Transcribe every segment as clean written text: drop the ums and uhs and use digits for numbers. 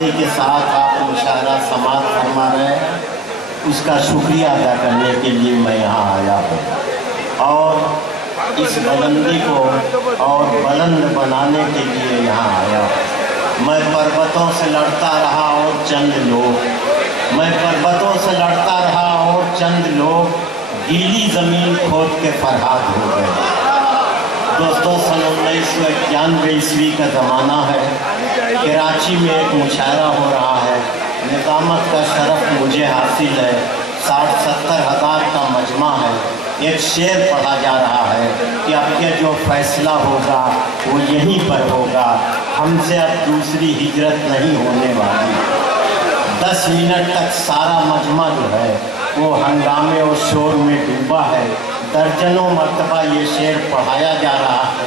کے ساتھ آپ مشاعرہ سماعت فرما رہے ہیں، اس کا شکریہ ادا کرنے کے لیے میں یہاں آیا ہوں اور اس بلندی کو اور بلند بنانے کے لیے یہاں آیا ہوں۔ میں پربتوں سے لڑتا رہا اور چند لوگ گیلی زمین کھود کے فرہاد ہو گئے۔ دوستوں، سن 1991 عیسوی کا زمانہ ہے۔ کراچی میں ایک مشاعرہ ہو رہا ہے، نظامت کا شرف مجھے حاصل ہے، 60-70 ہزار کا مجمع ہے۔ ایک شعر پڑھا جا رہا ہے کہ اب کے جو فیصلہ ہوگا وہ یہیں پر ہوگا، ہم سے اب دوسری ہجرت نہیں ہونے والی۔ 10 منٹ تک سارا مجمع جو ہے وہ ہنگامے اور شور میں ڈوبا ہے۔ درجنوں مرتبہ یہ شعر پڑھایا جا رہا ہے۔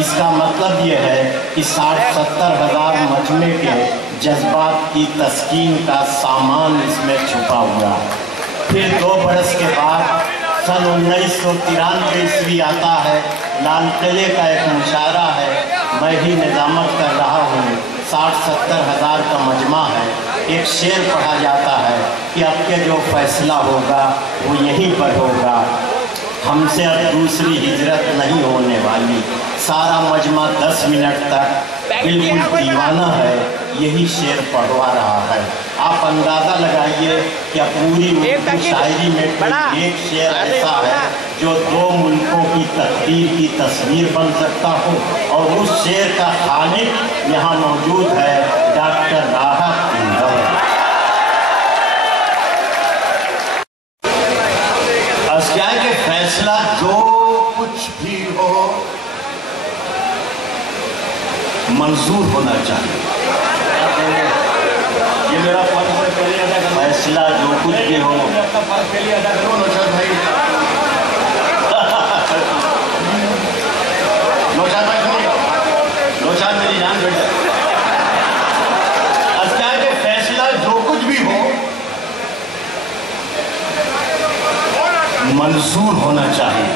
اس کا مطلب یہ ہے کہ 60-70 ہزار مجمع کے جذبات کی تسکین کا سامان اس میں چھپا ہوا ہے۔ پھر 2 برس کے بعد سن 1993 عیسوی آتا ہے، لال قلعے کا ایک مشاعرہ ہے، میں ہی نظامت کر رہا ہوں، 60-70 ہزار کا مجمع ہے۔ ایک شعر پڑھا جاتا ہے کہ اب کے جو فیصلہ ہوگا وہ یہیں پر ہوگا، ہم سے اب دوسری ہجرت نہیں ہونے والی۔ سارا مجمع 10 منٹ تک بالکل دیوانہ ہے، یہی شعر پڑھوا رہا ہے۔ آپ اندازہ لگائیے کہ پوری اردو شاعری میں ایک شعر ایسا ہے جو 2 ملکوں کی تقدیر کی تصویر بن سکتا ہو، اور اس شعر کا خالق یہاں موجود ہے، ڈاکٹر راحت اندور۔ کیا ہے کہ فیصلہ جو کچھ بھی ہو منظور ہونا چاہیے۔ یہ میرا فیصلہ جو کچھ بھی ہو نوشاد میری جان بیٹھ جائے۔ اب کیا ہے کہ فیصلہ جو کچھ بھی ہو منظور ہونا چاہیے۔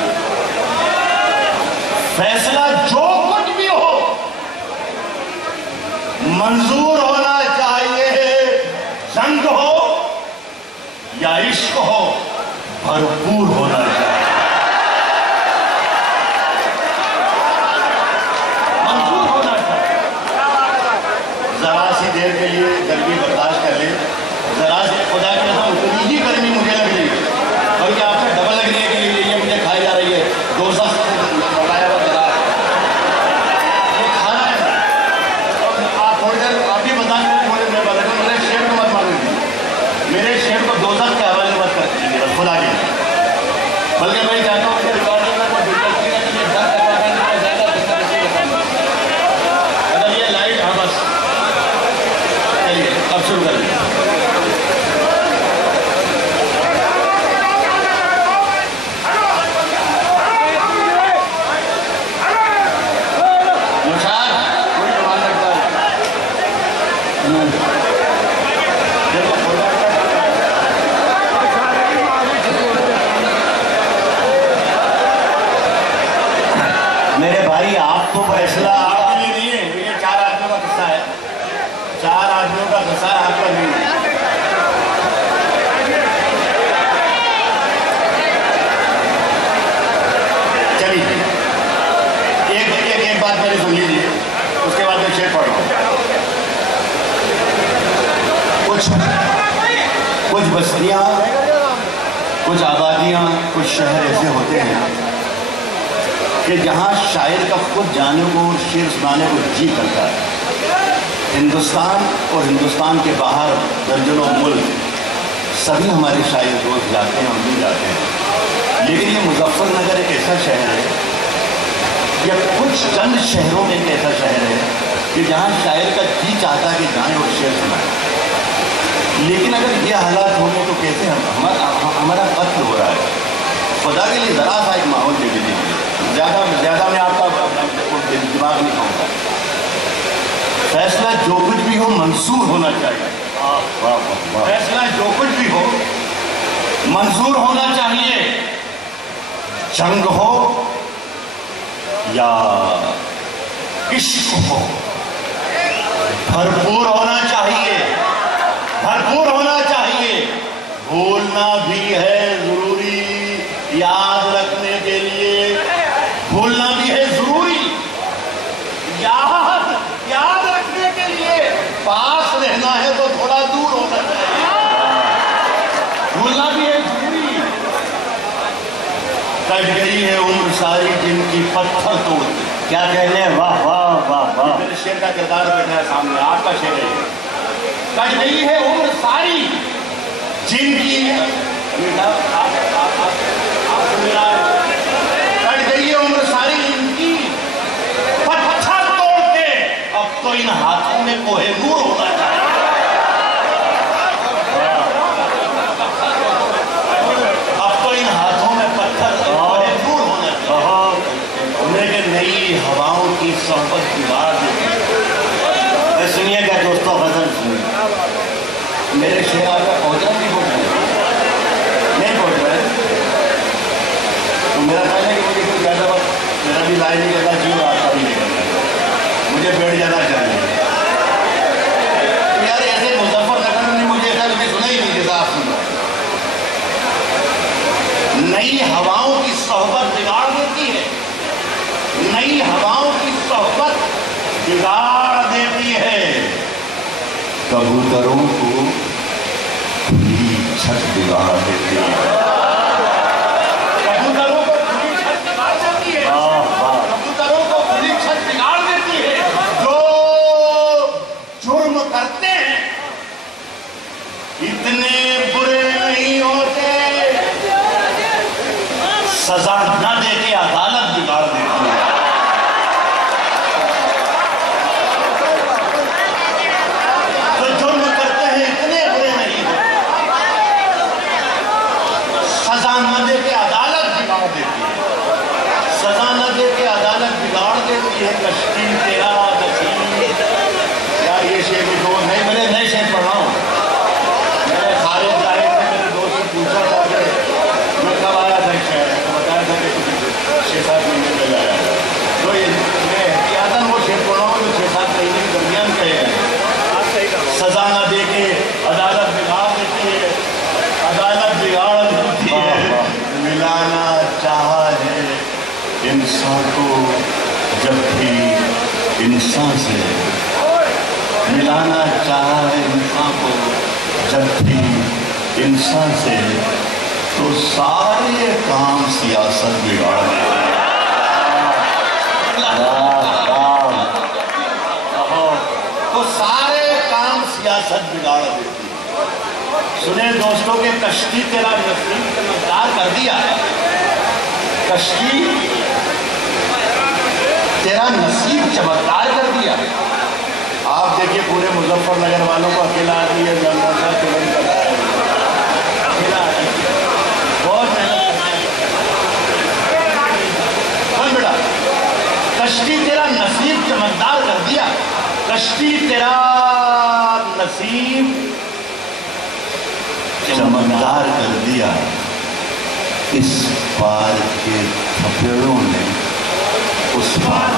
فیصلہ جو کچھ بھی ہو منظور ہونا چاہیے۔ جنگ ہو یا عشق ہو بھرپور ہونا چاہیے، منظور ہونا چاہیے۔ ذرا سی دیر کے لیے گرمی برداشت کر لیں، ذرا سی خدا کے ہاں اتنی ہی گرمی مجھے لگ رہی ہے، بلکہ آپ سے ڈبل لگنے کے لیے یہ مجھے کھائی جا رہی ہے۔ دوزخ بتایا ہوا ذرا یہ کھانا ہے۔ آپ تھوڑی دیر آپ بھی بتا دیں، میں بتا دوں، میرے شعر کو مت مانو گی، میرے شعر کو دوزخ کے حوالے مت کر دیجیے خدا کے، بلکہ میں چاہتا ہوں کہ ریکارڈنگ میں کوئی دلچسپی ہے کہ یہ ڈر کرتا ہے، زیادہ دلچسپی اگر یہ لائٹ، ہاں بس چلیے اب شروع کر دیں۔ میرے بھائی، آپ تو فیصلہ آپ کے لیے نہیں ہے، یہ 4 آدمیوں کا قصہ ہے، 4 آدمیوں کا قصہ ہے، آپ کا نہیں ہے۔ چلیے ایک بات میری سن لیجیے، اس کے بعد میں شعر پڑھ رہا ہوں۔ کچھ بستیاں، کچھ آبادیاں، کچھ شہر ایسے ہوتے ہیں کہ جہاں شاعر کا خود جانے کو اور شعر سنانے کو جی کرتا ہے۔ ہندوستان اور ہندوستان کے باہر درجنوں ملک سبھی ہمارے شاعر دوست جاتے ہیں، ہم بھی جاتے ہیں، لیکن یہ مظفر نگر ایک ایسا شہر ہے یا کچھ چند شہروں میں ایک ایسا شہر ہے کہ جہاں شاعر کا جی چاہتا ہے کہ جائیں اور شعر سنائیں، لیکن اگر یہ حالات ہوں گے تو کیسے ہمارا قتل ہو رہا ہے۔ خدا کے لیے ذرا سا ایک ماحول دے دیجیے، زیادہ میں آپ کا دماغ نہیں کھاؤں گا۔ فیصلہ جو کچھ بھی ہو منظور ہونا چاہیے، فیصلہ جو کچھ بھی ہو منظور ہونا چاہیے۔ جنگ ہو یا عشق ہو بھرپور ہونا چاہیے۔ یاد رکھنے کے لیے پاس رہنا ہے تو تھوڑا دور ہونا چاہیے، بھولنا بھی ہے ضروری۔ کٹ گئی ہے عمر ساری جن کی پتھر توڑتے، کیا کہنے ہیں، واہ واہ واہ واہ۔ میرے شعر کا کردار بیٹھا ہے سامنے، آپ کا شعر ہے۔ کٹ گئی ہے عمر ساری جن کی، کٹ گئی ہے عمر ساری جن کی پتھر توڑ کے، اب تو ان ہاتھوں میں کوہ نور ہونا چاہیے۔ اب تو ان ہاتھوں میں پتھر کوہ نور ہونا چاہیے، لیکن نئی ہواؤں کی صحبت دیوار دیتی ہے۔ سنیے گا دوستوں، غزل سنیے۔ میرے شعر آپ کا پہنچا نہیں پہنچ رہا، نہیں پہنچ رہا ہے تو میرا خیال ہے کہ مجھے کوئی زیادہ وقت میرا بھی لائن نہیں کرنا چاہیے، آپ کا بھی نہیں کرنا چاہیے، مجھے بیٹھ جانا چاہیے۔ یار ایسے مظفر نگر نے مجھے خیال میں سنا ہی نہیں جیسا آپ سن رہے۔ نئی ہواؤں کی صحبت بگاڑ دیتی ہے، نئی ہواؤں کی صحبت بگاڑ دیتی ہے، کبوتروں کو کھلی چھت بگاڑ دیتی ہے، کبوتروں کو کھلی چھت بگاڑ دیتی ہے، کبوتروں کو کھلی چھت بگاڑ دیتی ہے۔ جو جرم کرتے ہیں اتنے برے نہیں ہوتے، سزا نہ دے کے عدالت بگاڑ دیتی ہے۔ سزا نہ دے کے عدالت بگاڑ دیتی ہے، کشتی تیرا نصیب۔ یار یہ شعر بھی دو نہیں، میں نے نئے شعر پڑھا ہوں، میں نے خارج ظاہر سے میرے دوست سے پوچھا تھا کہ میں کب آیا تھا شعر، تو بتایا تھا کہ 6-7 مہینے پہلے آیا تھا، تو میں احتیاطاً وہ شعر پڑھا ہوں جو 6-7 مہینے کے درمیان کہے ہیں۔ سزا نہ دے کے عدالت بگاڑ دیتی ہے، عدالت بگاڑ دیتی ہے، ملانا چاہا ہے انسان کو جب بھی انسان سے، ملانا چاہا ہے انسان کو جب بھی انسان سے، تو سارے کام سیاست بگاڑ دیتے ہیں۔ تو سارے کام سیاست بگاڑ دیتی ہے۔ سنیں دوستوں کہ کشتی تیرا نصیب چمکدار کر دیا، کشتی تیرا نصیب چمکدار کر دیا۔ آپ دیکھیے پورے مظفر نگر والوں کو اکیلا آدمی ہے جو موٹر چلن کر رہا ہے، اکیلا آدمی بہت محنت کرتا ہے۔ کون بیٹا؟ کشتی تیرا نصیب چمکدار کر دیا، کشتی تیرا نصیب چمکدار کر دیا، اس پار کے تھپیڑوں نے اس پار۔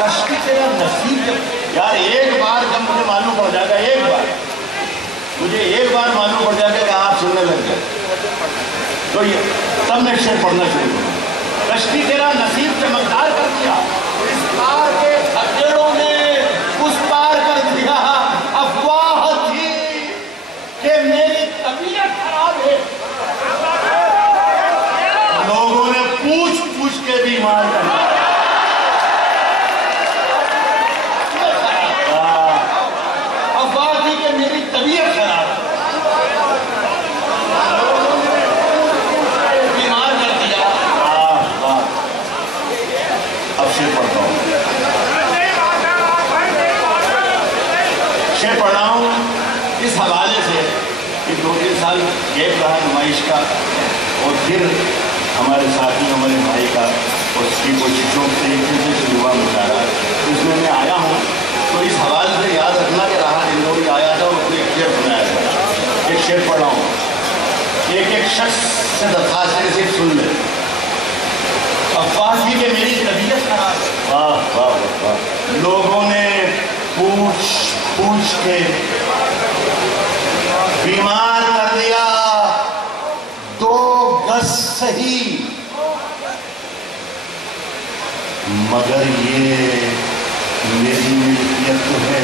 کشتی تیرا نصیب، یار ایک بار جب مجھے معلوم پڑ جائے گا، ایک بار مجھے ایک بار معلوم پڑ جائے گا کہ آپ سننے لگ گئے تو تب میں شعر پڑھنا شروع کروں۔ کشتی تیرا نصیب چمکدار کر دیا، اس پار کے تھپیڑوں نے اس پار کر دیا، افواہ تھی کہ میری طبیعت خراب ہے، لوگوں نے پوچھ پوچھ کے بیمار کر دیا۔ افواہ تھی کہ میری طبیعت خراب ہے، بیمار کر دیا۔ اب شعر پڑھتا ہوں، شعر پڑھ رہا ہوں اس حوالے سے کہ 2-3 سال گیپ رہا نمائش کا، اور پھر ہمارے ساتھی ہمارے بھائی کا اور اس کی کوششوں سے شروع ہوا مشاعرہ، اس میں آیا ہوں، تو اس حوالے سے یاد رکھنا کہ راحت اندوری آیا تھا اور اس نے ایک شعر بنایا تھا۔ ایک شعر پڑھ رہا ہوں، ایک شخص سے درخواست ہے صرف سن لے۔ افواہ تھی کہ میری طبیعت خراب ہے، لوگوں نے پوچھ پوچھ کے بیمار کر دیا، 2 گز صحیح مگر یہ میری ملکیت تو ہے.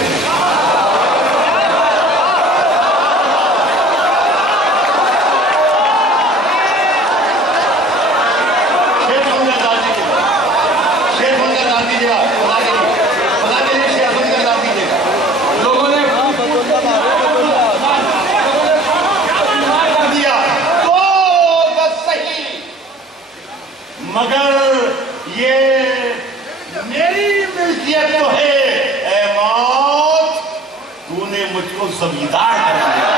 مگر یہ میری ملکیت تو ہے. اے موت تو نے مجھ کو زمیندار کر دیا.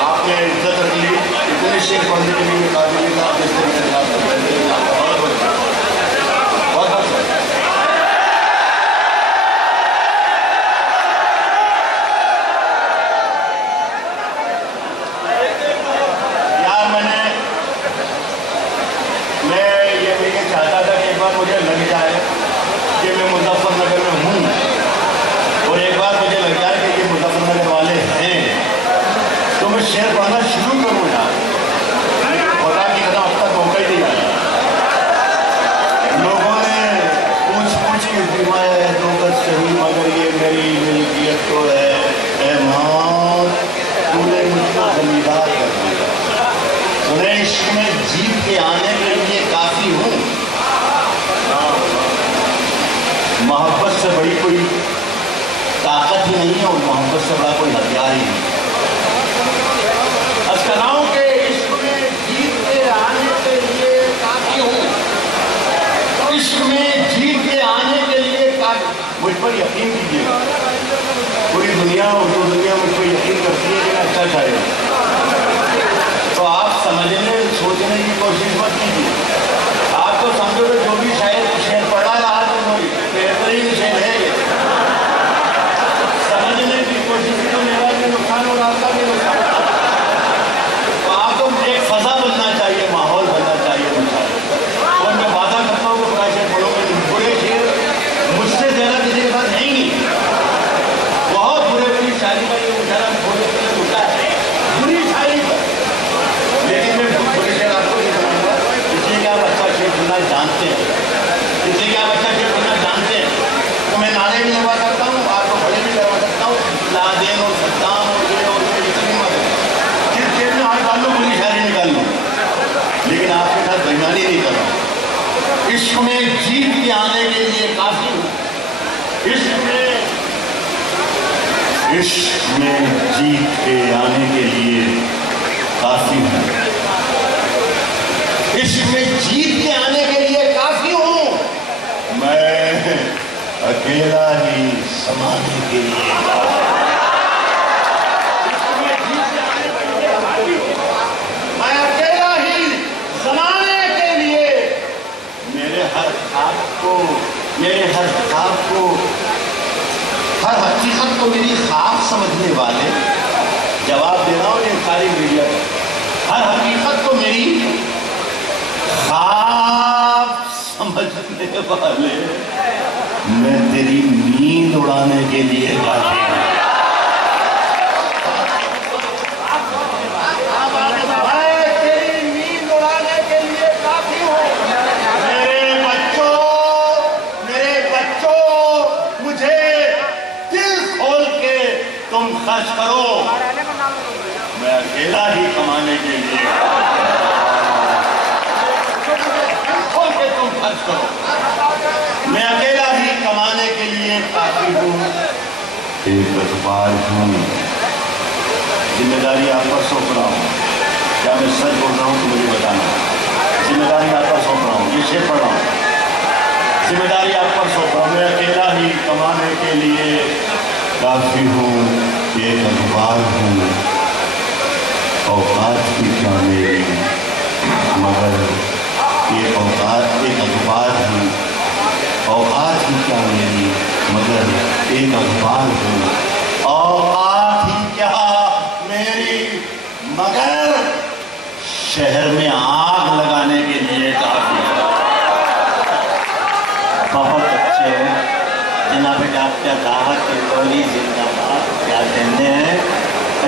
آپ نے عزت رکھ لی اتنے شعر پڑھنے کے لیے قابل کا جس طریقے سے آپ یار میں یہ چاہتا تھا کہ ایک بار مجھے لگ جائے کہ میں مظفر نگر میں ہوں اور ایک بار مجھے لگ جائے کہ یہ مظفر نگر والے ہیں تو میں شعر پڑھنا شروع کروں یار. خدا کی قدم اب تک موقع ہی نہیں آیا. لوگوں نے پوچھ کے فرمایا ہے تو بس صحیح مگر یہ میری ملکیت تو ہے. اے موت تو نے مجھ کو زمیندار کر دیا. سنیں عشق میں جیت کے آنے کے لیے کافی ہوں. محبت سے بڑی کوئی طاقت ہی نہیں ہے اور محبت سے بڑا کوئی ہتھیار ہی نہیں. اسکناؤں کے عشق میں جیت کے آنے کے لیے کافی ہوں. عشق میں جیت کے آنے کے لیے کافی. مجھ پر یقین کیجیے. پوری دنیا اردو دنیا مجھ پر یقین کرتی ہے کہ میں اچھا شاعر ہوں. تو آپ سمجھنے سوچنے کی کوشش مت کیجیے. آپ تو سمجھو کہ جو بھی شعر پڑھا رہا تو بہترین شعر ہے. سمجھنے کی کوشش تو میرا بھی نقصان اور آپ کا بھی نقصان. تو آپ کو ایک فضا بننا چاہیے, ماحول بننا چاہیے. اور میں وعدہ کرتا ہوں کہ برا شعر پڑھو گے. برے شعر مجھ سے زیادہ کسی کے ساتھ نہیں گی. بہت بری شاعری کا یہ مشاہدہ ہوتا ہے, بری شاعری پر. لیکن میں برے شعر آپ کو نہیں سناؤں گا اس لیے کہ آپ اچھا شعر سننا جانتے ہیں. اس لیے کہ آپ اچھا شعر سننا جانتے ہیں تو میں نعرے بھی لگوا سکتا ہوں, آپ کو بڑے بھی کروا سکتا ہوں. لادین اور صدام اور یہ اور یہ اتنی مت جس شعر میں ہاتھ ڈال لو بری شاعری نکال لوں, لیکن آپ کے ساتھ بےایمانی نہیں کر رہا. عشق میں جیت کے آنے کے لیے کافی ہوں. عشق میں جیت کے آنے کے لیے کافی ہوں. عشق میں جیت کے آنے کے لیے کافی ہوں. میں اکیلا ہی سمانے کے لیے میں اکیلا ہی زمانے کے لیے. میرے ہر خواب کو ہر حقیقت کو میری خواب سمجھنے والے, جواب دے رہا ہوں یہ ساری میڈیا ہے, ہر حقیقت کو میری خواب سمجھنے والے, میں تیری نیند اڑانے کے لیے کافی ہوں. تم خرچ کرو, میں اکیلا ہی کمانے کے لیے. کھول کے تم خرچ کرو, میں اکیلا ہی کمانے کے لیے کافی ہوں. ایک اخبار ہوں, ذمہ داری آپ پر سونپ رہا ہوں. کیا میں سچ بول رہا ہوں تو مجھے بتانا. ذمہ داری آپ پر سونپ رہا ہوں, یہ شعر پڑھ رہا ہوں. ذمہ داری آپ پر سونپ رہا ہوں, میں اکیلا ہی کمانے کے لیے کافی ہوں. ایک اخبار ہوں, اوقات کی کیا میری, مگر یہ ایک اخبار ہوں. اوقات کی کیا میری, مگر ایک اخبار ہوں. اوقات ہی کیا میری مگر شہر میں آگ لگانے کے لیے کافی ہے۔ بہت اچھے جناب ڈاکٹر راحت الکولی زندہ باد، کیا کہتے ہیں۔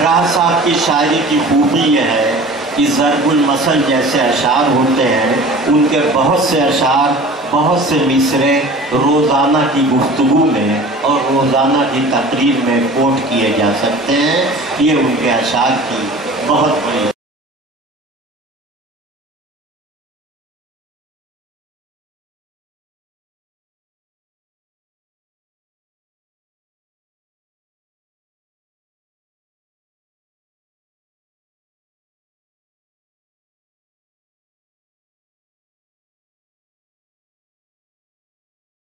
راحت صاحب کی شاعری کی خوبی یہ ہے کہ ضرب المثل جیسے اشعار ہوتے ہیں، ان کے بہت سے اشعار، بہت سے مصرے روزانہ کی گفتگو میں اور روزانہ کی تقریر میں کوٹ کیے جا سکتے ہیں۔ یہ ان کے اشعار کی بہت بڑی